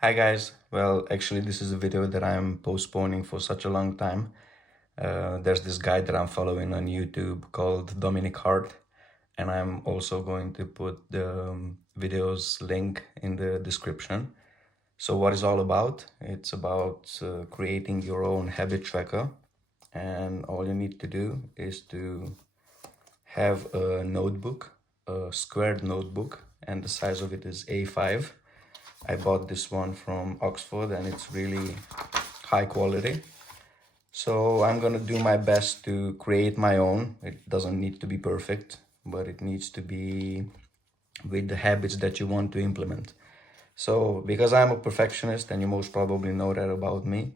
Hi guys. Well, actually, this is a video that I'm postponing for such a long time. There's this guy that I'm following on YouTube called Dominic Hart, and I'm also going to put the video's link in the description. So what is all about? It's about creating your own habit tracker, and all you need to do is to have a notebook, a squared notebook, and the size of it is A5. I bought this one from Oxford and it's really high quality. So I'm gonna do my best to create my own. It doesn't need to be perfect, but it needs to be with the habits that you want to implement. So because I'm a perfectionist and you most probably know that about me,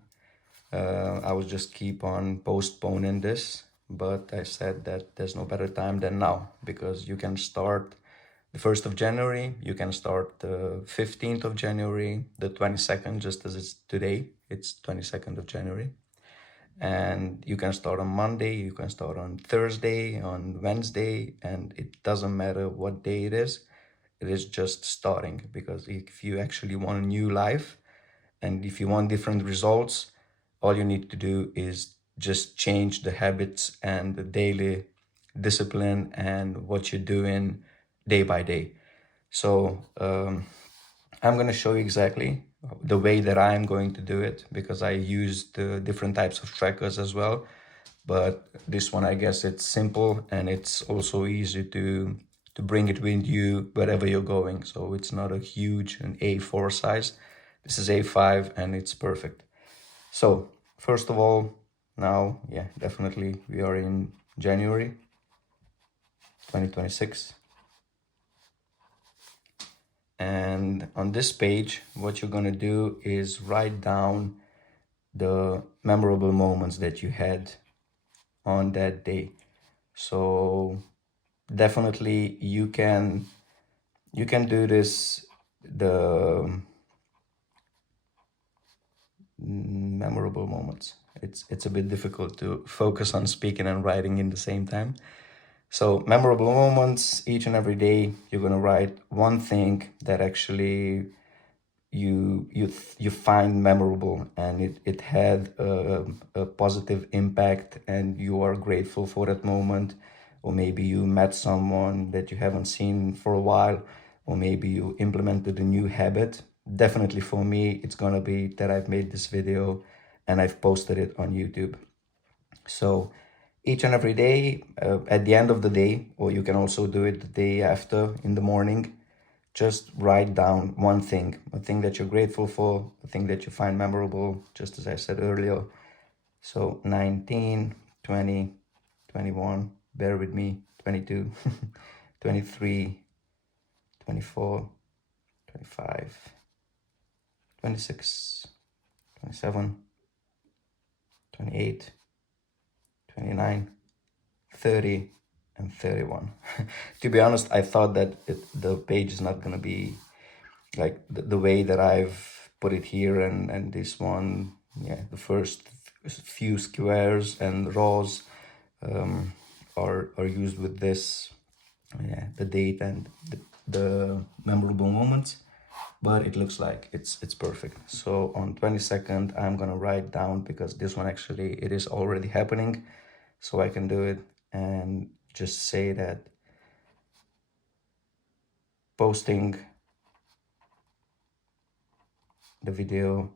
I would just keep on postponing this. But I said that there's no better time than now because you can start the 1st of January, you can start the 15th of January, the 22nd, just as it's today, it's 22nd of January. And you can start on Monday, you can start on Thursday, on Wednesday, and it doesn't matter what day it is just starting. Because if you actually want a new life and if you want different results, all you need to do is just change the habits and the daily discipline and what you're doing day by day. So I'm going to show you exactly the way that I'm going to do it because I used different types of trackers as well. But this one, I guess it's simple and it's also easy to bring it with you wherever you're going. So it's not a huge an A4 size. This is A5 and it's perfect. So first of all, now, yeah, definitely we are in January 2026. And on this page, what you're going to do is write down the memorable moments that you had on that day. So definitely you can do this the memorable moments. It's a bit difficult to focus on speaking and writing in the same time. So memorable moments, each and every day, you're gonna write one thing that actually you find memorable and it had a positive impact and you are grateful for that moment, or maybe you met someone that you haven't seen for a while, or maybe you implemented a new habit. Definitely for me, it's gonna be that I've made this video and I've posted it on YouTube. So each and every day, at the end of the day, or you can also do it the day after in the morning, just write down one thing, a thing that you're grateful for, a thing that you find memorable, just as I said earlier. So 19, 20, 21, bear with me, 22, 23, 24, 25, 26, 27, 28, 29, 30, and 31. To be honest, I thought that the page is not going to be like the way that I've put it here, and this one, yeah, the first few squares and rows are used with this, yeah, the date and the memorable moments, but it looks like it's perfect. So on 22nd, I'm gonna write down, because this one actually it is already happening, so I can do it and just say that posting the video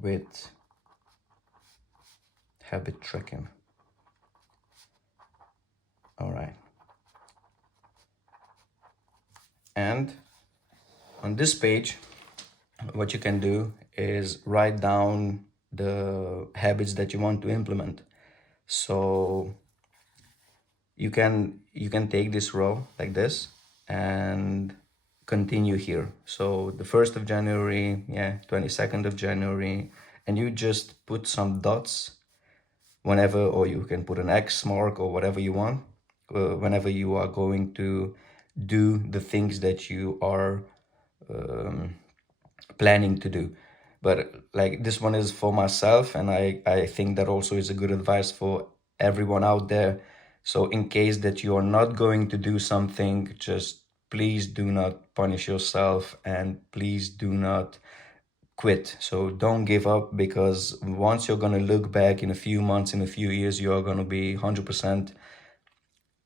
with habit tracking. All right. And on this page, what you can do is write down the habits that you want to implement. So you can take this row like this and continue here. So the 1st of January, yeah, 22nd of January, and you just put some dots whenever, or you can put an X mark or whatever you want, whenever you are going to do the things that you are planning to do. But like this one is for myself, and I think that also is a good advice for everyone out there. So in case that you are not going to do something, just please do not punish yourself, and please do not quit. So don't give up, because once you're going to look back in a few months, in a few years, you're going to be 100%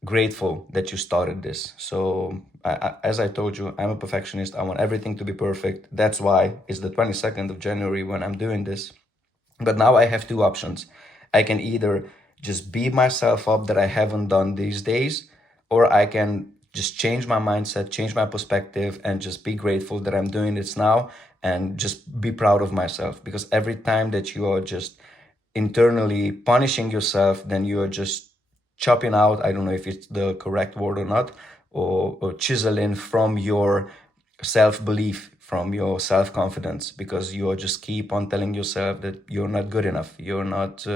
grateful that you started this. So as I told you, I'm a perfectionist. I want everything to be perfect. That's why it's the 22nd of January when I'm doing this. But now I have two options. I can either just beat myself up that I haven't done these days, or I can just change my mindset, change my perspective, and just be grateful that I'm doing this now, and just be proud of myself. Because every time that you are just internally punishing yourself, then you are just chopping out, I don't know if it's the correct word or not, or chiseling from your self-belief, from your self-confidence, because you just keep on telling yourself that you're not good enough, you're not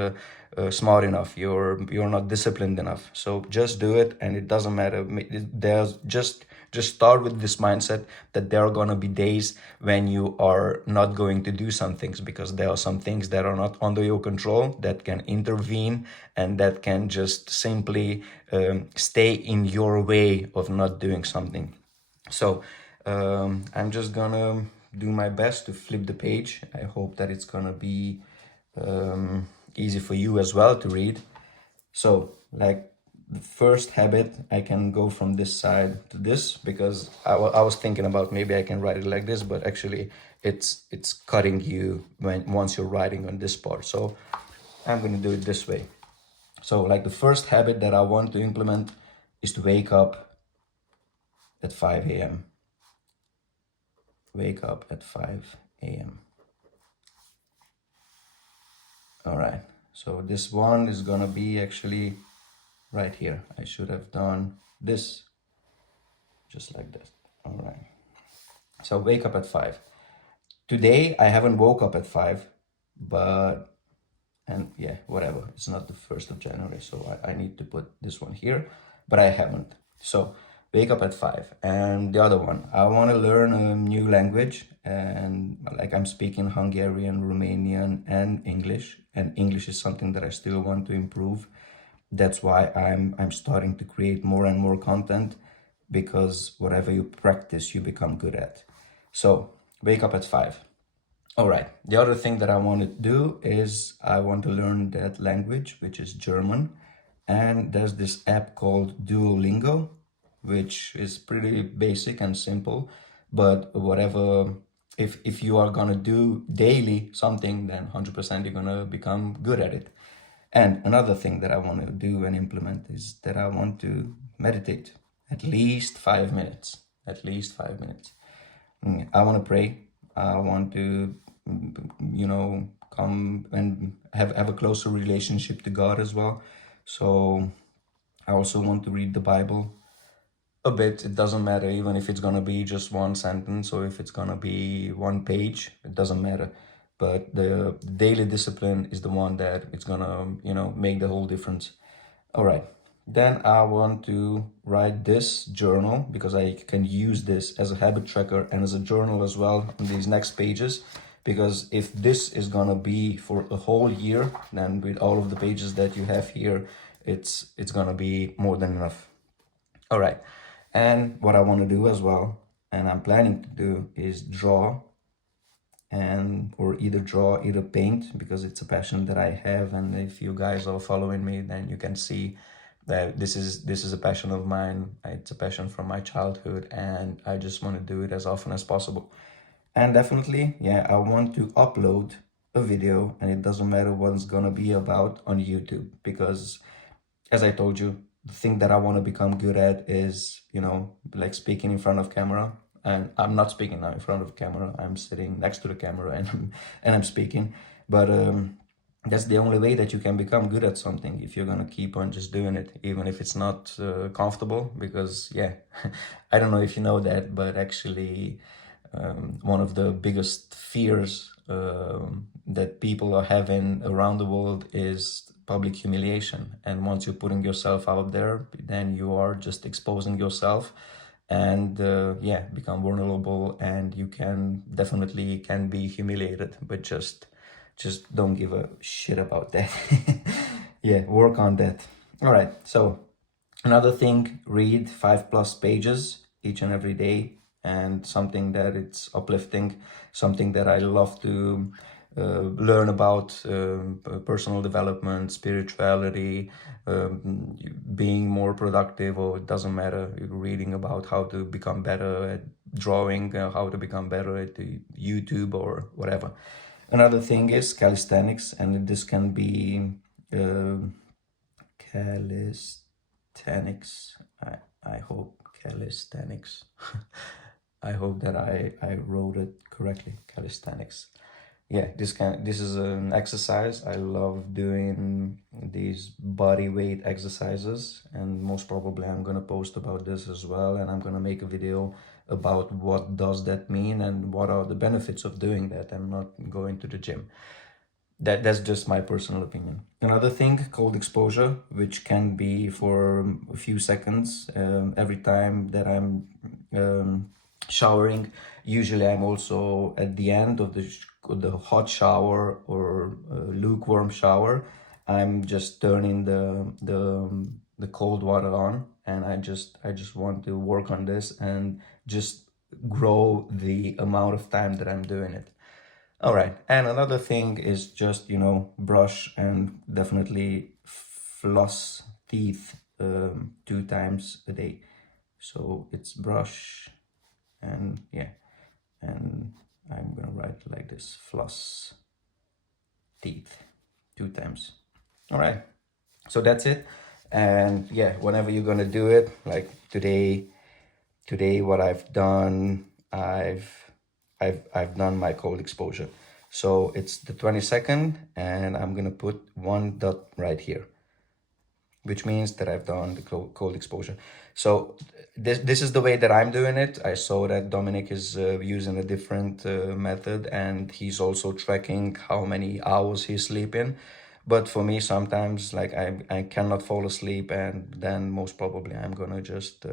smart enough, you're not disciplined enough. So just do it, and it doesn't matter. There's just start with this mindset that there are gonna be days when you are not going to do some things, because there are some things that are not under your control, that can intervene, and that can just simply stay in your way of not doing something. So I'm just gonna do my best to flip the page. I hope that it's gonna be easy for you as well to read. So, like, the first habit, I can go from this side to this, because I was thinking about maybe I can write it like this, but actually it's cutting you once you're writing on this part. So I'm gonna do it this way. So, like, the first habit that I want to implement is to wake up at 5 a.m. Wake up at 5 a.m. All right, so this one is gonna be actually right here. I should have done this just like that. All right, so wake up at 5. Today I haven't woke up at 5, but, and yeah, whatever, it's not the 1st of January, so I need to put this one here, but I haven't. So wake up at 5. And the other one, I want to learn a new language, and like, I'm speaking Hungarian, Romanian, and English is something that I still want to improve. That's why I'm starting to create more and more content, because whatever you practice, you become good at. So wake up at 5. All right. The other thing that I want to do is I want to learn that language, which is German. And there's this app called Duolingo, which is pretty basic and simple. But whatever, if you are going to do daily something, then 100% you're going to become good at it. And another thing that I want to do and implement is that I want to meditate at least 5 minutes. At least 5 minutes. I want to pray. I want to, come and have a closer relationship to God as well. So I also want to read the Bible a bit. It doesn't matter, even if it's gonna be just one sentence, or if it's gonna be one page, it doesn't matter. But the daily discipline is the one that it's gonna, make the whole difference. All right. Then I want to write this journal, because I can use this as a habit tracker and as a journal as well on these next pages. Because if this is gonna be for a whole year, then with all of the pages that you have here, it's gonna be more than enough. All right. And what I want to do as well, and I'm planning to do, is draw, or either draw, either paint, because it's a passion that I have. And if you guys are following me, then you can see that this is a passion of mine. It's a passion from my childhood, and I just want to do it as often as possible. And definitely, yeah, I want to upload a video, and it doesn't matter what it's gonna be about, on YouTube, because as I told you, the thing that I want to become good at is, like, speaking in front of camera. And I'm not speaking now in front of camera. I'm sitting next to the camera, and I'm speaking. But that's the only way that you can become good at something, if you're gonna keep on just doing it, even if it's not comfortable. Because yeah, I don't know if you know that, but actually, one of the biggest fears that people are having around the world is public humiliation. And once you're putting yourself out there, then you are just exposing yourself, and become vulnerable, and you can definitely can be humiliated. But just don't give a shit about that. Yeah, work on that. All right, so another thing, read 5+ pages each and every day, and something that it's uplifting, something that I love to learn about, personal development, spirituality, being more productive, or it doesn't matter, reading about how to become better at drawing, how to become better at the YouTube or whatever. Another thing is calisthenics, and this can be uh, calisthenics. I hope calisthenics. I hope that I wrote it correctly. Calisthenics. Yeah, this is an exercise. I love doing these body weight exercises, and most probably I'm gonna post about this as well, and I'm gonna make a video about what does that mean and what are the benefits of doing that and not going to the gym. That's just my personal opinion. Another thing, cold exposure, which can be for a few seconds every time that I'm showering. Usually, I'm also at the end of the hot shower or lukewarm shower. I'm just turning the cold water on, and I just want to work on this and just grow the amount of time that I'm doing it. All right. And another thing is just, brush and definitely floss teeth 2 times a day. So it's brush and yeah. And I'm gonna write like this, floss teeth 2 times. All right. So that's it. And yeah, whenever you're gonna do it, like today what I've done, I've done my cold exposure. So it's the 22nd, and I'm gonna put one dot right here, which means that I've done the cold exposure. So this is the way that I'm doing it. I saw that Dominic is using a different method, and he's also tracking how many hours he's sleeping. But for me, sometimes like I cannot fall asleep, and then most probably I'm gonna just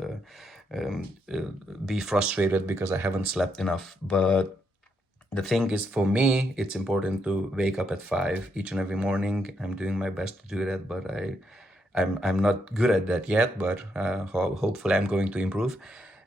be frustrated because I haven't slept enough. But the thing is, for me, it's important to wake up at 5 each and every morning. I'm doing my best to do that, but I'm not good at that yet, but hopefully I'm going to improve.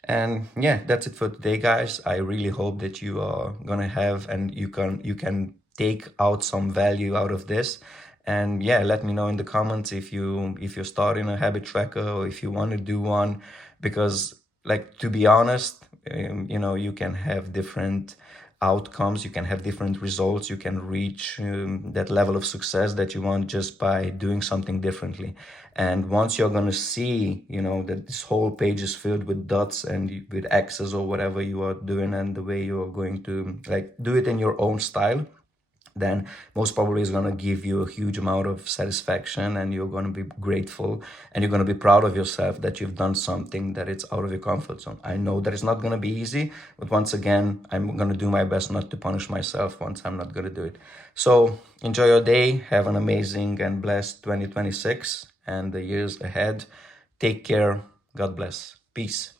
And yeah, that's it for today, guys. I really hope that you are gonna have, and you can take out some value out of this. And yeah, let me know in the comments if you're starting a habit tracker or if you want to do one, because like, to be honest, you can have different outcomes, you can have different results, you can reach that level of success that you want just by doing something differently. And once you're going to see, that this whole page is filled with dots and with X's or whatever you are doing, and the way you are going to like do it in your own style, then most probably is going to give you a huge amount of satisfaction, and you're going to be grateful, and you're going to be proud of yourself that you've done something that it's out of your comfort zone. I know that it's not going to be easy, but once again, I'm going to do my best not to punish myself once I'm not going to do it. So enjoy your day, have an amazing and blessed 2026 and the years ahead. Take care. God bless. Peace.